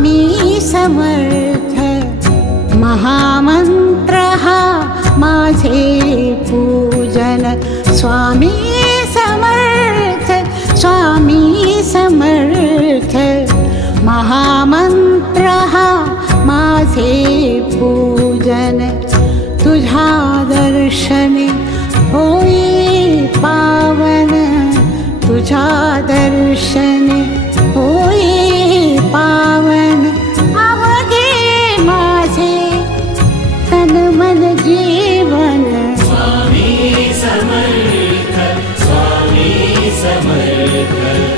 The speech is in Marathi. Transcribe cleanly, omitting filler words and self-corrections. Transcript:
स्वामी समर्थ महामंत्र हा माझे पूजन स्वामी समर्थ स्वामी समर्थ महामंत्र हा माझे पूजन तुझ्या दर्शने होई पावन तुझ्या दर्शने होई पावन अवघे माझे तन मन जीवन स्वामी समर्थ स्वामी समर्थ